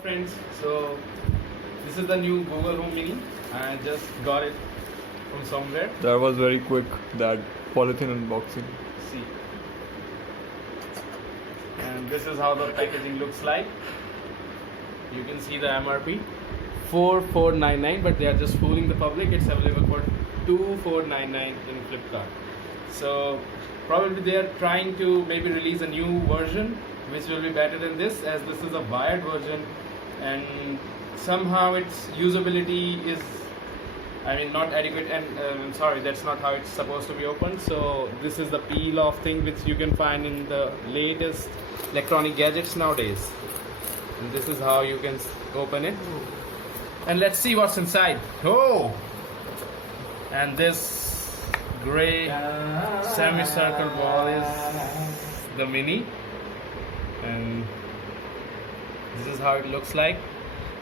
Friends, so this is the new Google Home Mini. I just got it from somewhere. That was very quick, that polythene unboxing. See, and this is how the packaging looks like. You can see the MRP 4499, but they are just fooling the public. It's available for 2499 in Flipkart. So probably they are trying to maybe release a new version which will be better than this, as this is a wired version and somehow its usability is, not adequate, and sorry, that's not how it's supposed to be opened. So this is the peel off thing which you can find in the latest electronic gadgets nowadays, and this is how you can open it. And let's see what's inside. Oh, and this gray semicircle ball is the Mini, and this is how it looks like.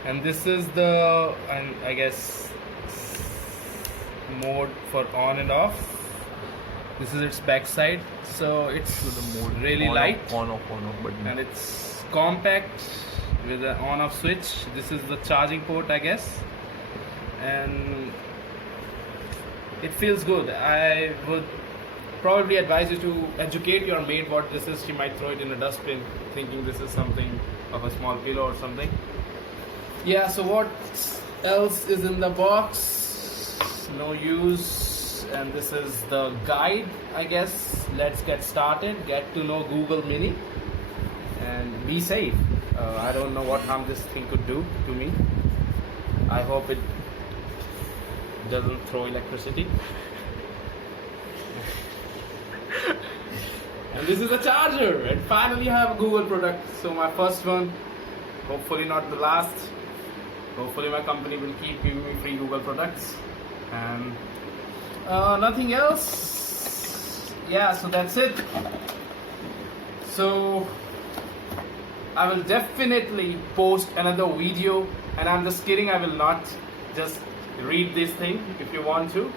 And this is the, I guess, mode for on and off. This is its back side, so it's really light, on off button, and it's compact with an on off switch. This is the charging port, I guess, and it feels good. I would probably advise you to educate your maid what this is. She might throw it in a dustbin thinking this is something of a small pillow or something. Yeah, so what else is in the box? No use. And this is the guide, I guess. Let's get started. Get to know Google Mini and be safe. I don't know what harm this thing could do to me. I hope it doesn't throw electricity. And this is a charger, and finally I have a Google product. So my first one, hopefully not the last. Hopefully my company will keep giving me free Google products, and nothing else. Yeah, so that's it. So I will definitely post another video, and I'm just kidding, I will not. Just read this thing if you want to.